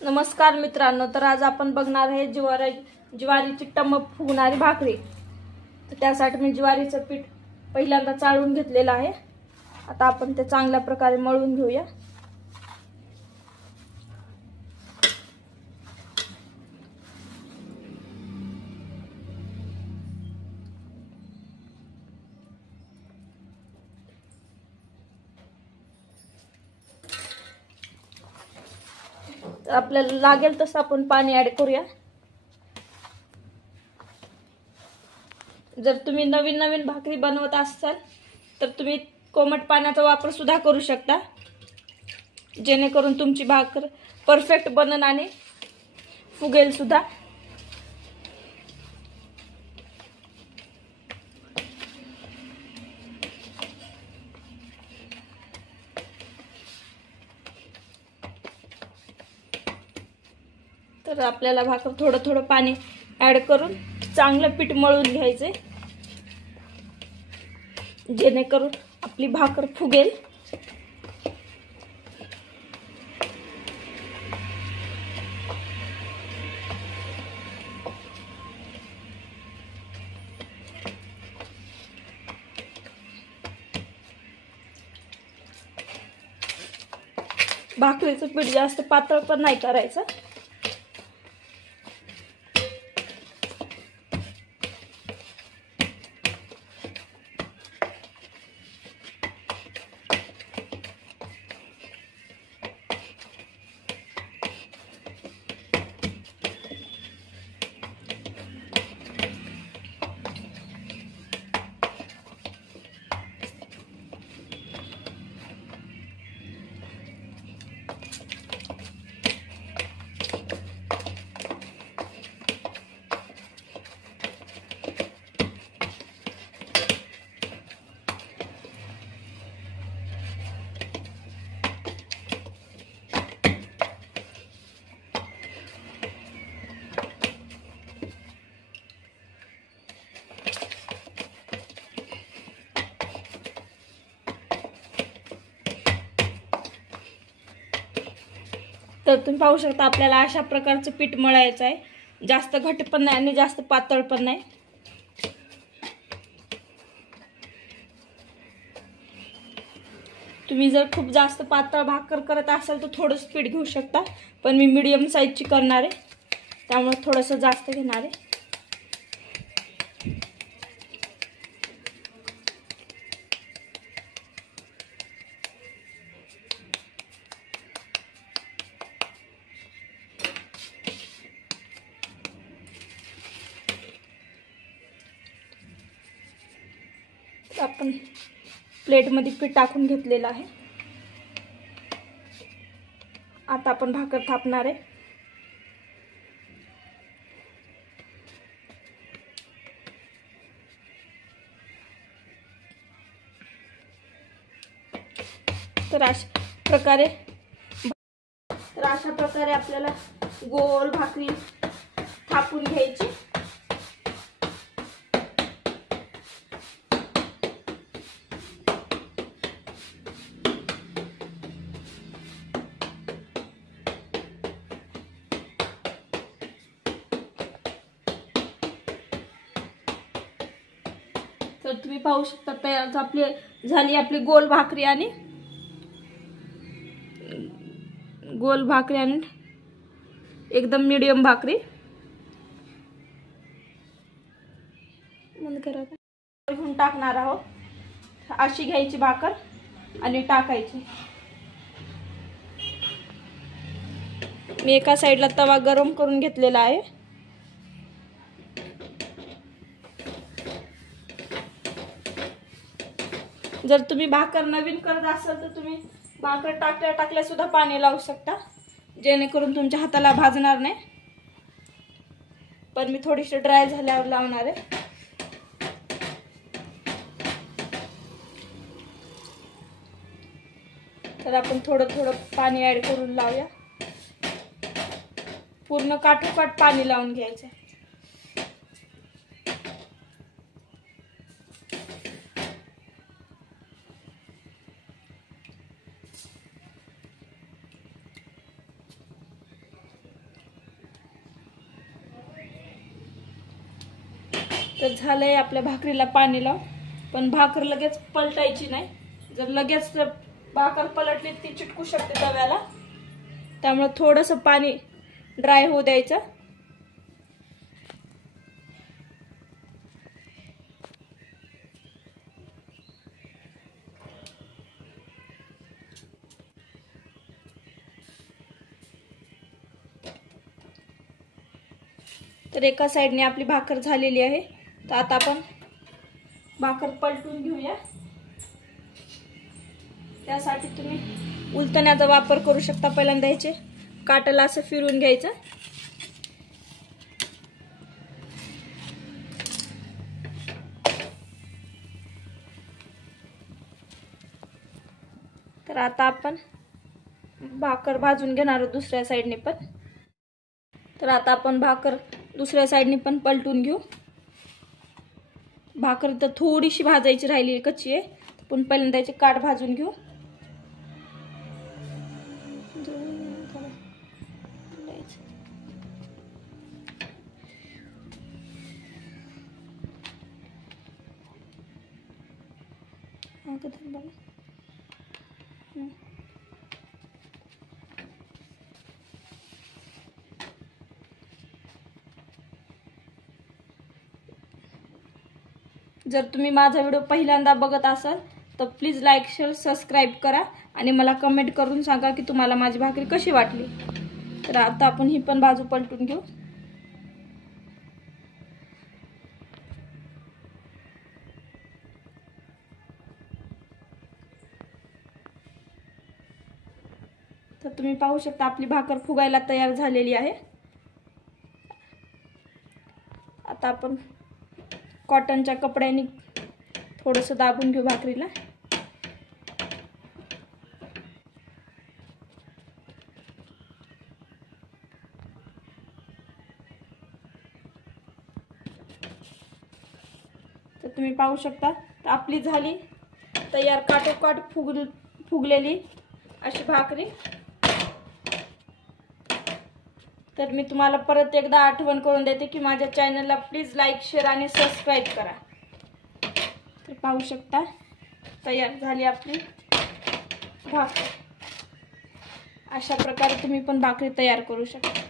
नमस्कार मित्रांनो, तर आज आपण बघणार आहे ज्वारीची टम्म फुगणारी भाकरी। तर त्यासाठी मी ज्वारीचं पीठ पहिल्यांदा चाळून घेतलेलं आहे। आता आपण ते चांगल्या प्रकारे मळून घेऊया। तर आपल्याला लागेल तसं आपण पाणी ऍड करूया। जर तुम्ही नवीन भाकरी बनवत असाल तर तुम्ही कोमट पाण्याचा वापर सुद्धा करू शकता, जेणेकरून तुमची भाकर परफेक्ट बनन आणि फुगेल सुद्धा। तर आपल्याला भाकर थोडं पाणी ऍड करून चांगलं पीठ मळून घ्यायचे, जेणेकरून आपली भाकर फुगेल। भाकरीचं पीठ जास्त पातळ पण नाही करायचं। तर तुम्ही पाहू शकता आपल्याला अशा प्रकारचं पीठ मळायचं आहे। जास्त घट्ट पण नाही आणि जास्त पातळ पण नाही। तुम्ही जर खूप जास्त पातळ भाकर करत असाल तर थोडंसं पीठ घेऊ शकता, पण मी मीडियम साईजची करणार आहे त्यामुळे थोडंसं जास्त घेणार आहे। आपण प्लेटमध्ये पीठ टाकून घेतलेलं आहे। आता आपण भाकर थापणार आहे। तर अशा प्रकारे आपल्याला गोल भाकरी थापून घ्यायची। तर तुम्ही पाहू शकता तयार झाली आपली गोल भाकरी आणि एकदम मीडियम भाकरी। घेऊन टाकणार आहोत। अशी घ्यायची भाकर आणि टाकायची। मी एका साईडला तवा गरम करून घेतलेला आहे। जर तुम्ही भाकर नवीन करत असाल तर तुम्ही भाकर टाकल्या सुद्धा पाणी लावू शकता, जेणेकरून तुमच्या हाताला भाजणार नाही। पण मी थोडीशी ड्राय झाल्यावर लावणार आहे। तर आपण थोडं पाणी ऍड करून लावूया। पूर्ण काठोकाठ पाणी लावून घ्यायचं। तर झालंय आपल्या भाकरीला पाणी लाव, पण भाकर लगेच पलटायची नाही. जर लगेच भाकर पलटली ती चिटकू शकते तव्याला, त्यामुळे थोडंसं पाणी ड्राय होऊ द्यायचं. तर एका साईडने आपली भाकर झालेली आहे. तर आता आपण भाकर पलटून घेऊया. त्यासाठी तुम्ही उलटण्याचा वापर करू शकता. पहिल्यांदा ह्याचे काटाला असं फिरून घ्यायचं. तर आता आपण भाकर भाजून घेणार आहोत दुसऱ्या साईडने पण. तर आता आपण भाकर दुसऱ्या साईडने पण पलटून घेऊ. भाकर तर थोडीशी भाजायची राहिली, कच्ची आहे, पण पहिल्यांदा याचे काठ भाजून घेऊ. जर तुम्ही माझा व्हिडिओ पहिल्यांदा बघत असाल तर प्लीज लाईक, शेअर, सबस्क्राईब करा आणि मला कमेंट करून सांगा की तुम्हाला माझी भाकरी कशी वाटली. तर आता आपण ही पण बाजू पलटून घेऊ. तर तुम्ही पाहू शकता आपली भाकर फुगायला तयार झालेली आहे. आता आपण कॉटनच्या कपड्याने थोडंसं दाबून घेऊ भाकरीला. तर तुम्ही पाहू शकता तर आपली झाली तयार काटोकाट फुगलेली अशी भाकरी. तर मी तुम्हाला परत एकदा आठवण करून देते की माझ्या चॅनलला प्लीज लाईक, शेअर आणि सबस्क्राईब करा. तर पाहू शकता तयार झाली आपली भाकरी. अशा प्रकारे तुम्ही पण भाकरी तयार करू शकता.